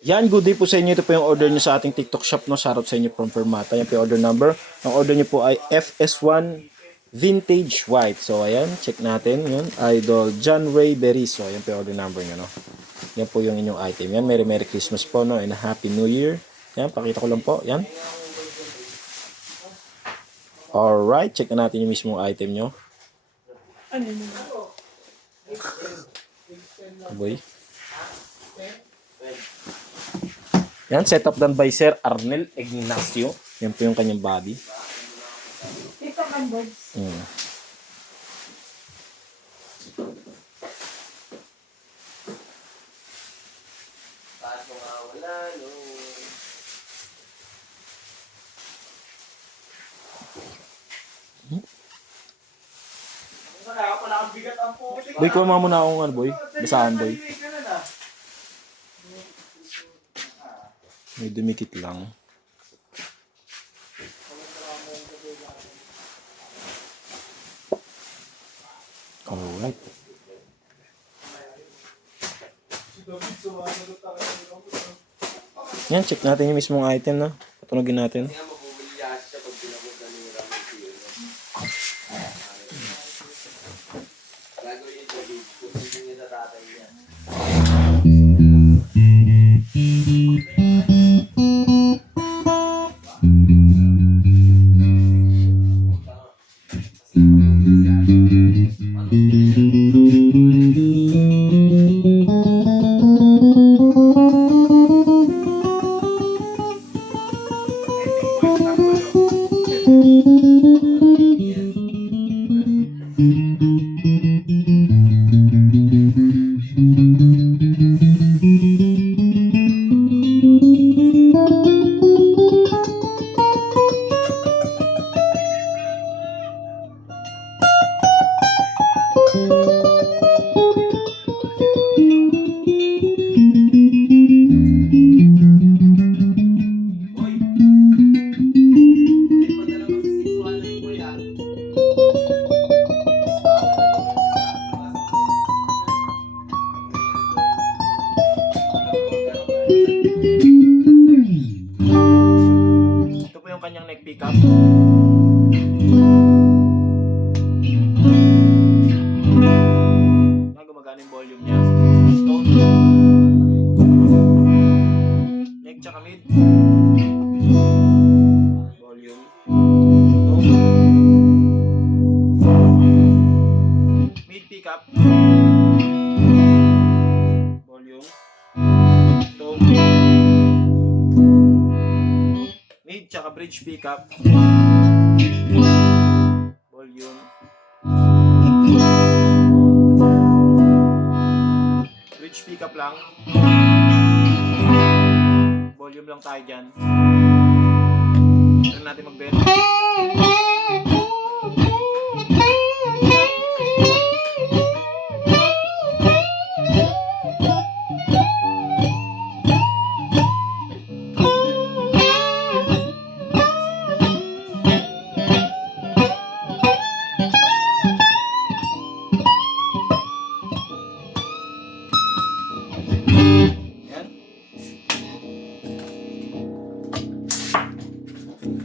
Yan, good day po sa inyo. Ito po yung order nyo sa ating TikTok shop, no? Shoutout sa inyo from Fermata. Yan po yung order number. Ang order nyo po ay FS1 Vintage White. So, ayan, check natin. Yun, Idol John Ray Beriso. Yan po yung order number nyo, no? Yan po yung inyong item. Yan, Merry Christmas po, no? And a Happy New Year. Yan, pakita ko lang po. Yan. Alright, check na natin yung mismong item nyo. Ano yun? Boy. Yan, set up done by Sir Arnel Ignacio. Yan po yung kanyang body. Ito kan boys. Paano nga wala, no? Wala kang bigat ang putik. Boy, kuha mo muna akong ano, boy. Basahan, boy. May dumikit lang. Alright. Yan, check natin yung mismong item, no? Patunogin natin. Kaya mabubulyas siya pag pinapunta ni Ramon Pio. Gagawin niya dito kung hindi niya natatay niya. Ito po yung kanyang neck pickup. Yan, gumagana yung volume niya. Tone. Neck tsaka mid. Volume. Tone. Mid pickup. Volume. Tone. Mid tsaka bridge pickup. Volume. Bridge pickup lang. Volume lang tayo dyan. Try natin mag-bend. Yan.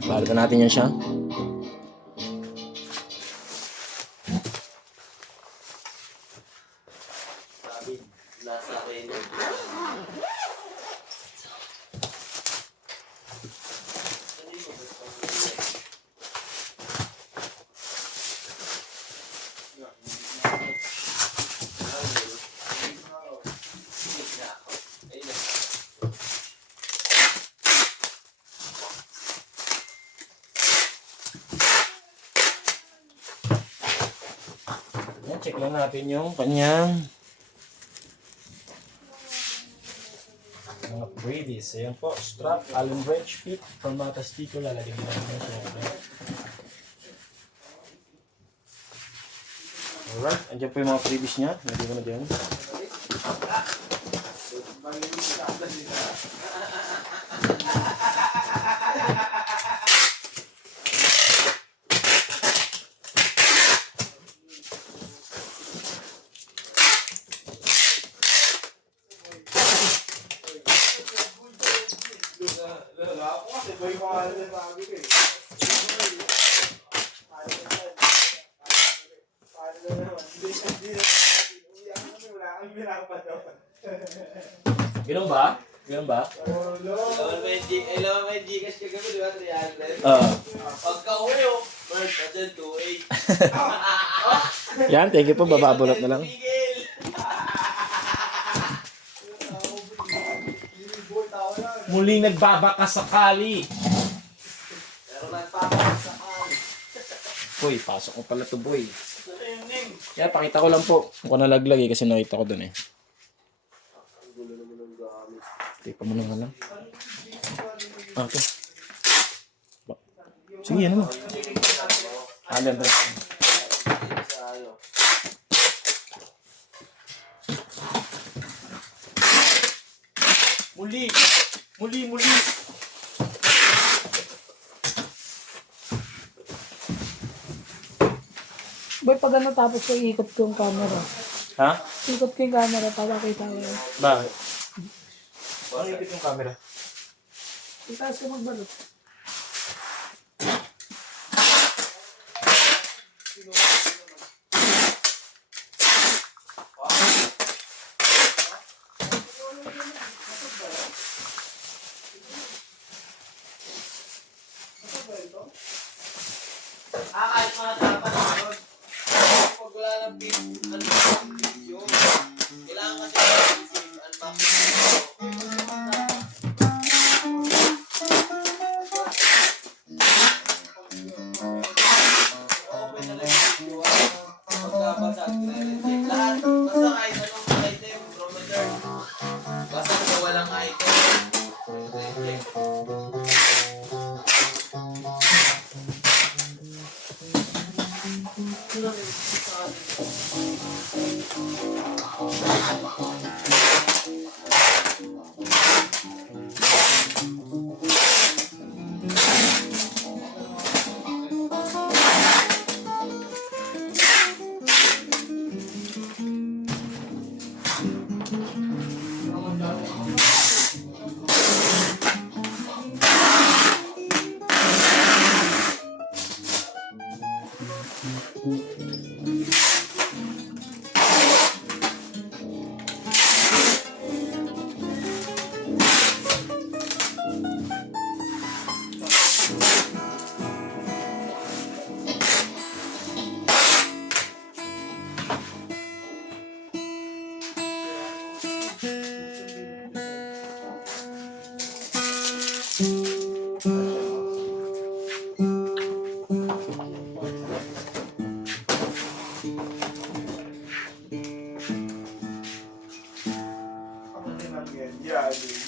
Balikan natin yan siya. Sabi, nasa akin. Yan, check lang natin yung kanyang mga braidis. Ayan po, strap, Allen wrench fit, Fermata sticker, lalagyan natin yung syempre. Alright, andyan po yung mga freebies niya. Lagyan ko na dyan. Ako kasi boy ko nga na sabi ko eh. Ganun ba? Ganun ba? Alam mo may Gcash kagabi, di ba? 300. Oo. Pagka uwi oh, Bird, andyan 2.8. Yan, thank you po. Bababulot na lang. Miguel! Muling nagbabaka sakali. Pero nagpapakasakal. Boy, pasok ko pala to boy. Yan, pakita ko lang po. Kung nalaglag eh, kasi nakita ko dun eh. Ang gulo naman ng gamit. Teka mo na nga lang. Okay. Sige, yan naman. Alam ba? Sayo. Muli! Muli! Boy, pag ano tapos ko, ikot ko yung camera. Ha? Ikot ko yung camera para kita ko yun. Bakit? Ano ikot yung camera? Itaas ko magbalot. Kahit mga dapat yun. Pag wala ng yun. Kailangan kasi unbox. Open na lang yung video. Pagkabasag, nire-reject. Lahat, basta kahit anong item, promoter. Basta kung walang item, nire-reject. Yeah, I do.